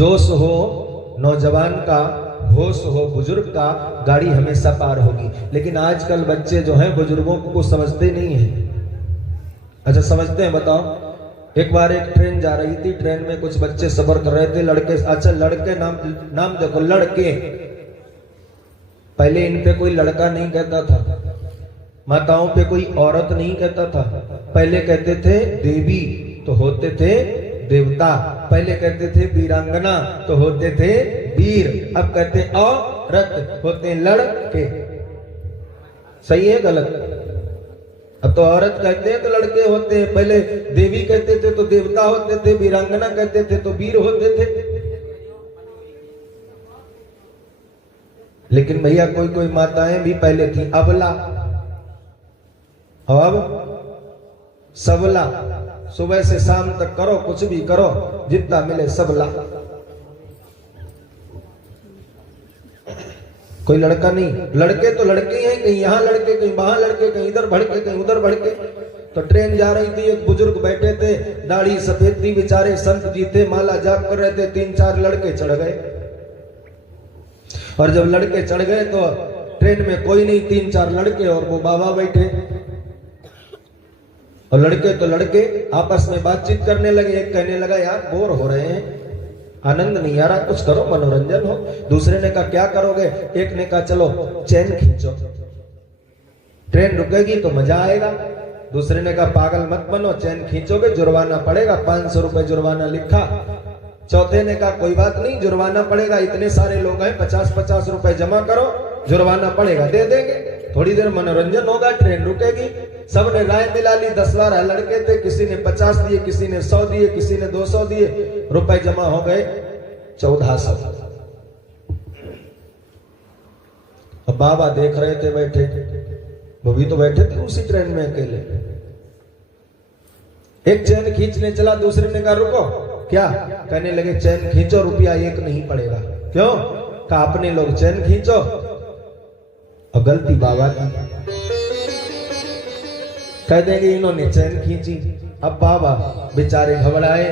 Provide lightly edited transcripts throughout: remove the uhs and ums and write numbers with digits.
जोश हो नौजवान का, होश हो बुजुर्ग का, गाड़ी हमेशा पार होगी। लेकिन आजकल बच्चे जो हैं बुजुर्गों को समझते नहीं हैं। अच्छा समझते हैं बताओ? एक बार एक ट्रेन जा रही थी, ट्रेन में कुछ बच्चे सफर कर रहे थे, लड़के, अच्छा लड़के नाम देखो, लड़के। पहले इन पे कोई लड़का नहीं कहता था, माताओं पे कोई औरत नहीं कहता था। पहले कहते थे देवी तो होते थे देवता, पहले कहते थे वीरांगना तो होते थे वीर, अब कहते औरत होते लड़के। सही है गलत? अब तो औरत कहते हैं तो लड़के होते हैं, पहले देवी कहते थे तो देवता होते थे, वीरांगना कहते थे तो वीर होते थे। लेकिन भैया कोई कोई माताएं भी पहले थी अबला, अब सबला। सुबह से शाम तक करो कुछ भी करो, जितना मिले सबला। कोई लड़का नहीं, लड़के तो लड़के ही हैं, कहीं यहाँ लड़के कहीं वहां लड़के, कहीं इधर भड़के कहीं उधर भड़के। तो ट्रेन जा रही थी, एक बुजुर्ग बैठे थे, दाढ़ी सफेद थी, बेचारे संत जी थे, माला जाप कर रहे थे, 3-4 लड़के चढ़ गए। और जब लड़के चढ़ गए तो ट्रेन में कोई नहीं, 3-4 लड़के और वो बाबा बैठे। और लड़के तो लड़के आपस में बातचीत करने लगे। एक कहने लगा यार बोर हो रहे हैं, आनंद नहीं आ रहा, कुछ करो मनोरंजन हो। दूसरे ने कहा क्या करोगे? एक ने कहा चलो चैन खींचो, ट्रेन रुकेगी तो मजा आएगा। दूसरे ने कहा पागल मत बनो, चैन खींचोगे जुर्माना पड़ेगा, 500 रुपए जुर्माना लिखा। चौथे ने कहा कोई बात नहीं, जुर्माना पड़ेगा, इतने सारे लोग हैं, 50-50 रुपए जमा करो, जुर्माना पड़ेगा, दे देंगे, थोड़ी देर मनोरंजन होगा, ट्रेन रुकेगी। सबने राय मिला ली, 10-12 लड़के थे, किसी ने 50 दिए, किसी ने 100 दिए, किसी ने 200 दिए, रुपए जमा हो गए 1400। अब बाबा देख रहे थे बैठे, वो भी तो बैठे थे उसी ट्रेन में अकेले। एक चैन खींचने चला, दूसरे ने कहा रुको, क्या? कहने लगे चैन खींचो, रुपया 1 नहीं पड़ेगा। क्यों? कहा अपने लोग चैन खींचो। और गलती बाबा की, कह देंगे इन्होंने चैन खींची। अब बाबा बेचारे घबराए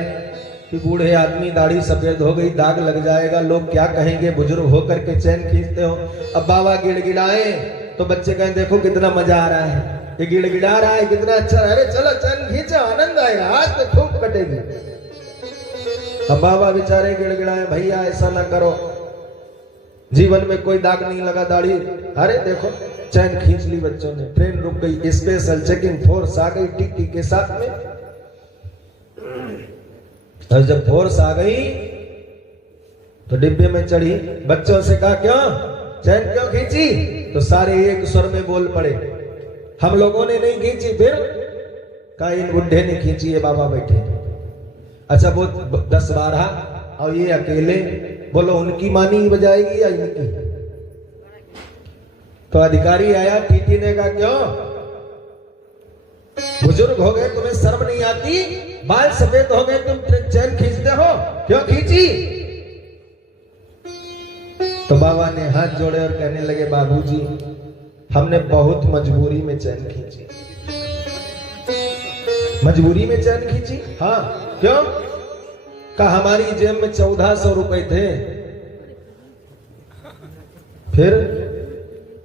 कि बूढ़े आदमी, दाढ़ी सफेद हो गई, दाग लग जाएगा, लोग क्या कहेंगे, बुजुर्ग होकर के चैन खींचते हो। अब बाबा गिड़गिड़ाए तो बच्चे कहें देखो कितना मजा आ रहा है, ये गिड़गिड़ा रहा है, कितना अच्छा, अरे चलो चैन खींचो, आनंद आएगा, आज तो खूब कटेगी। अब बाबा बेचारे गिड़गिड़ाए, भैया ऐसा ना करो, जीवन में कोई दाग नहीं लगा, दाढ़ी, अरे देखो चैन खींच ली बच्चों ने, ट्रेन रुक गई, स्पेशल चेकिंग फोर्स आ गई टिकटी के साथ में। और जब फोर्स आ गई तो डिब्बे में चढ़ी, बच्चों से कहा क्यों चैन क्यों खींची? तो सारे एक स्वर में बोल पड़े, हम लोगों ने नहीं खींची। फिर कहा इन बुढ़े ने खींची है, बाबा बैठे। अच्छा वो 10-12 और ये अकेले, बोलो उनकी मानी बजाएगी या इनकी? तो अधिकारी आया, टीटी ने कहा क्यों बुजुर्ग हो गए, तुम्हें शर्म नहीं आती? बाल सफेद हो गए, तुम चैन खींचते हो, क्यों खींची? तो बाबा ने हाथ जोड़े और कहने लगे बाबूजी हमने बहुत मजबूरी में चैन खींची। मजबूरी में चैन खींची? हाँ। क्यों? कहा हमारी जेब में 1400 रुपए थे। फिर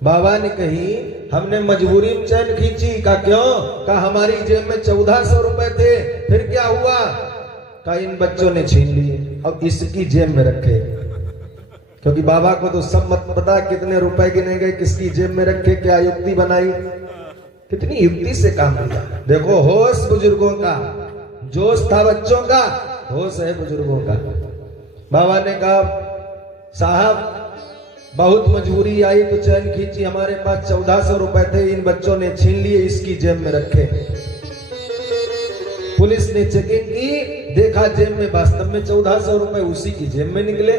बाबा ने कही हमने मजबूरी में चैन खींची। कहा क्यों? कहा हमारी जेब में 1400 रुपए थे। फिर क्या हुआ? कहा इन बच्चों ने छीन लिए, अब इसकी जेब में रखे। क्योंकि बाबा को तो सब मत पता कितने रुपए गिने गए, किसकी जेब में रखे, क्या युक्ति बनाई, कितनी युक्ति से काम किया। देखो होश बुजुर्गों का, जोश था बच्चों का, होश है बुजुर्गों का। बाबा ने कहा साहब बहुत मजबूरी आई तो चैन खींची, हमारे पास 1400 रुपए थे, इन बच्चों ने छीन लिए, इसकी जेब में रखे। पुलिस ने चेकिंग की, देखा जेब में वास्तव में 1400 रुपए उसी की जेब में निकले।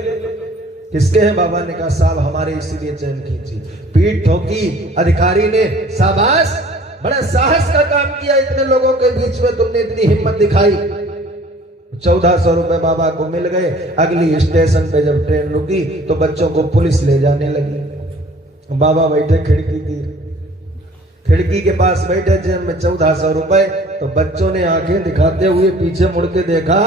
किसके हैं? बाबा ने कहा साहब हमारे, इसीलिए चैन खींची। पीठ ठोकी अधिकारी ने, शाबाश बड़ा साहस का काम किया, इतने लोगों के बीच में तुमने इतनी हिम्मत दिखाई। 1400 रुपए बाबा को मिल गए। अगली स्टेशन पे जब ट्रेन रुकी तो बच्चों को पुलिस ले जाने लगी। बाबा बैठे खिड़की के पास बैठे, जेब में 1400 रुपए। तो बच्चों ने आंखें दिखाते हुए पीछे मुड़ के देखा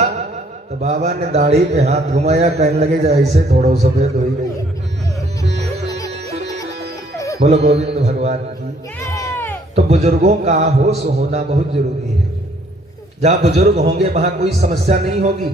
तो बाबा ने दाढ़ी पे हाथ घुमाया, कहने लगे जा ऐसे थोड़ा सफेद हो ही गई। बोलो गोविंद भगवान की। तो बुजुर्गों का होश होना बहुत जरूरी है। जहां बुजुर्ग होंगे वहां कोई समस्या नहीं होगी।